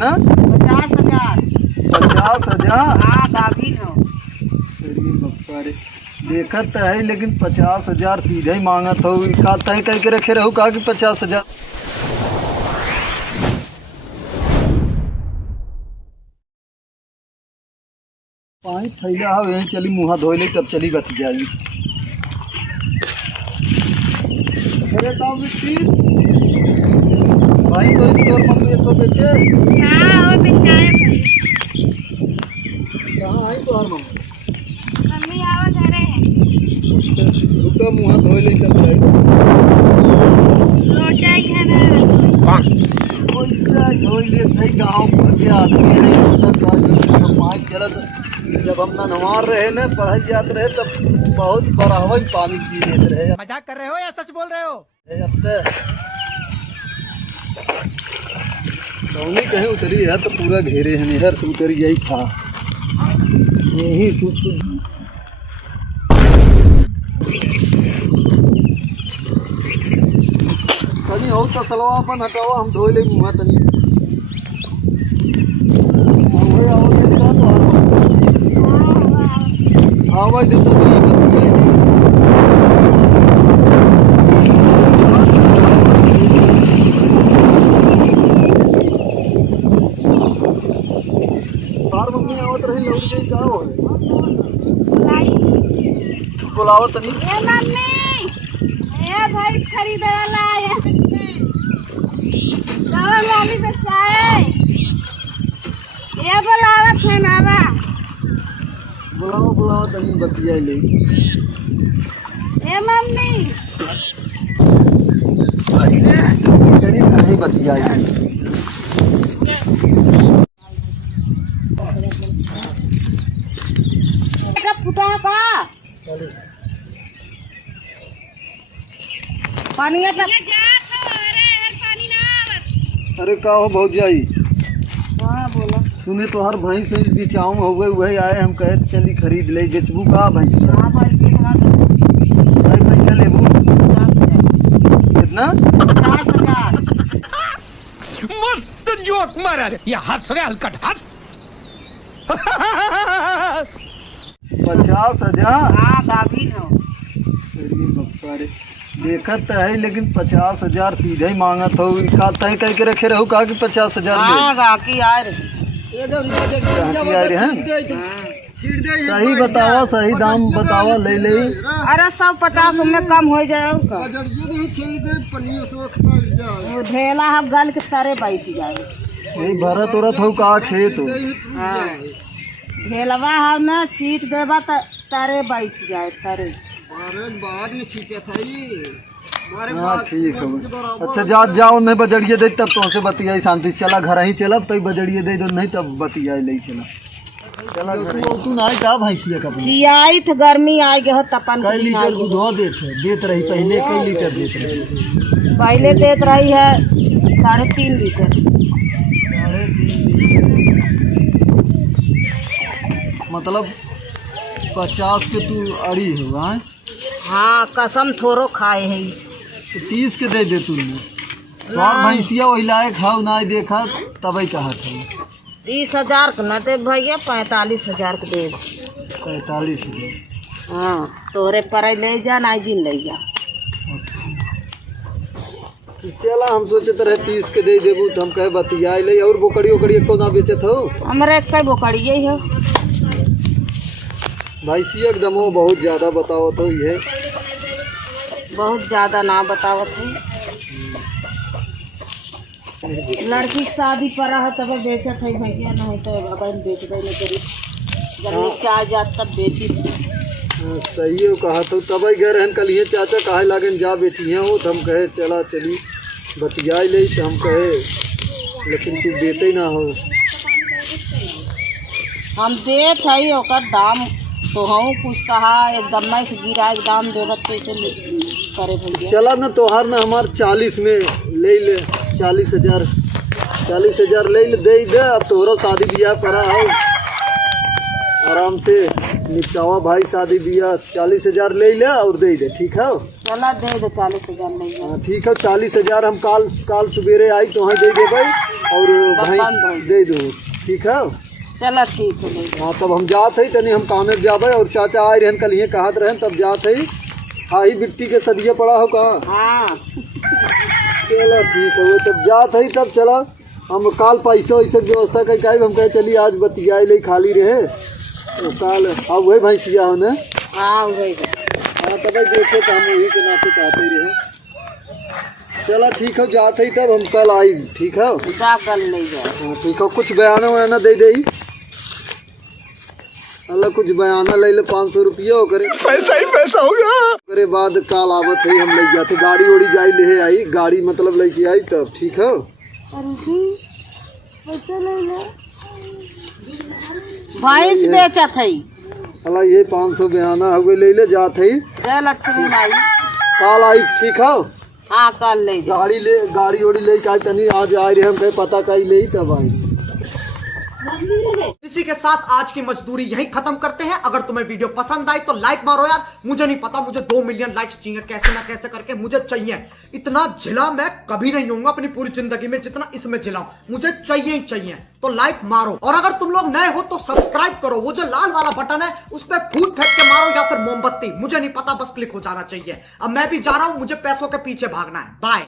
कितना? 50,000। 50,000? हाँ गाभिन हो। अरे बापा रे, देखत तो है लेकिन 50,000 सीधे ही मांगत हो। का तय कह के रखे रहो कहा कि 50,000। पानी फैला हो यहीं चली मुँह धोई ले तब चली बच जाएगी। अरे तो मिट्टी भाई तो स्टोर मम्मी तो बेचे। हाँ वो बेचाए भाई। कहाँ आई तो हर मम्मी? मम्मी आओ घरे। रुका मुँह धोई ले तब जाएगी। लोटा ही है ना। धोई ले सही गाँव पर के आदमी है पानी चलत। जब हम नहवार रहे न पढ़ाई जाते रहे तब बहुत बराबर पानी पी लेते रहे। मजाक कर रहे हो या सच बोल रहे हो? अब तो कहीं उतरी है तो पूरा घेरे है नहर से उतरी यही था यही तनी हो तो सलवा अपन हटावा हम धोई ले मुँह तनी। आवाज देता नहीं बार मम्मी आवत रही लौट गई क्या हो बुलावत नहीं। ए मम्मी, ए भाई खरीदे वाला है। चावल मम्मी बेचाए। ये बुलावत है नावा। बुलाओ तनी बतिया ले। ए मम्मी, चलिए नहीं बतिया फुटा का पानी है अरे का हो बहुत जाई। हाँ बोलो। सुने तो हर भैंस बिचाऊ हो गए वही आए हम कहे चली खरीद ले बेचबू का भैंस। हाँ भाई भाई पैसा लेबू कितना? 50,000। मस्त जोक मारा रे, ये हंस रहे हलकट हंस। 50,000? हाँ गाभिन हो। अरे बापा रे, देखत तो है लेकिन 50,000 सीधे ही मांगत हो। का तय कह के रखे रहो कहा कि 50,000 हाँ गाकी आ रही। सही बतावा, सही दाम बतावा ले ले। अरे 150 में कम हो जाए। वो ढेला हम गल के तारे बैठ जाए। यही भरत उरत हो का खेत हो। हाँ ढेलवा हम ना चीट देवा तारे बैठ जाए तारे। बाद में छीटे हाँ ठीक है। अच्छा जाओ नहीं बजड़िए दे तब तो से बतियाई शांति चला घर ही चला तब बजड़िए दे दो नहीं तब बतियाई ले चला चला घर तू ना का भैंसिया का खियाई थ गर्मी आ गया तपन। कई लीटर दूध देत रही पहले कई लीटर देत रही? पहले देत रही है 3.5 लीटर। मतलब 50 के तू अड़ी हो। हाँ कसम थोड़ो खाए है तो 30 के दे तू भैंसिया वही लायक खाओ ना देखा तब कहा था 30,000 का न दे भैया 45,000 के दे। 45,000? हाँ तोरे पर ले जा ना जिन ले जा। चला हम सोचते रहे 30 के दे देबू तो हम कहे बतिया ले। और बोकड़ी ओकड़ी को ना बेचत हो? हमारे एक बोकड़ी है भैंसिया एकदम हो बहुत ज्यादा बतावत हो। ये बहुत ज्यादा ना बतावत है। लड़की की शादी पर है तब बेचत है भैया, नहीं तो अपन बेच दे नहीं करी। जब लेके आ जात तब बेची। सही हो कहा तो तब गए रहन कल ये चाचा कहे लागन जा बेची हो तो हम कहे चला चली बतिया ले तो हम कहे लेकिन तू देते ही ना हो। हम देत है ओकर दाम तो हूँ कुछ कहा एकदम में से गिरा दाम देवत कैसे करे भैया। चला ना तोहार ना हमार 40 में ले 40,000 ले दे। अब तोहरा शादी ब्याह करा हो आराम से निपटावा भाई शादी ब्याह। 40,000 ले और दे ठीक है। चला दे दो 40,000 नहीं है। ठीक है 40,000 हम काल सवेरे आई तो वहाँ दे देबै और भाई दे दो। ठीक है चला ठीक है। हाँ तब हम जात है तनी हम कामे जाबे और चाचा आए रहन कल कहत रहन तब जात है। हाँ ही बिट्टी के सदिया पड़ा हो कहाँ। हाँ चलो ठीक है वो तब जात है तब चला हम काल पैसा वैसा व्यवस्था कर हम कहे चलिए आज बतियाई ले खाली रहे तो काल अब वही भैंसिया हो न। हाँ वही हाँ तब देखे तो हम वही के नाते कहते ही रहे। चला ठीक है जात है तब हम कल आई। ठीक है जा कल ले जाए। हाँ ठीक है कुछ बयाना वयाना दे दे अल्लाह कुछ बयाना ले ले 500 रुपया करे पैसा ही पैसा होगा। करे बाद काल आवत है हम ले जाते गाड़ी ओड़ी जाई ले आई गाड़ी मतलब लेके आई तब। ठीक है भैंस बेचा थी अल्लाह ये 500 बयाना हुए ले ले जात है। जय लक्ष्मी लाई काल आई। ठीक है हाँ कल ले जा। गाड़ी ओड़ी ले के आई तनी आज आ रहे हम कहे पता कहीं ले तब आई। इसी के साथ आज की मजदूरी यहीं खत्म करते हैं। अगर तुम्हें वीडियो पसंद आई तो लाइक मारो यार। मुझे नहीं पता मुझे 2 मिलियन लाइक्स चाहिए कैसे ना कैसे करके मुझे चाहिए। इतना झिला मैं कभी नहीं होऊंगा अपनी पूरी जिंदगी में जितना इसमें झिलाऊं। मुझे चाहिए ही चाहिए तो लाइक मारो। और अगर तुम लोग नए हो तो सब्सक्राइब करो। वो जो लाल वाला बटन है उस पर फूट फेंक के मारो या फिर मोमबत्ती मुझे नहीं पता बस क्लिक हो जाना चाहिए। अब मैं भी जा रहा हूं मुझे पैसों के पीछे भागना है। बाय।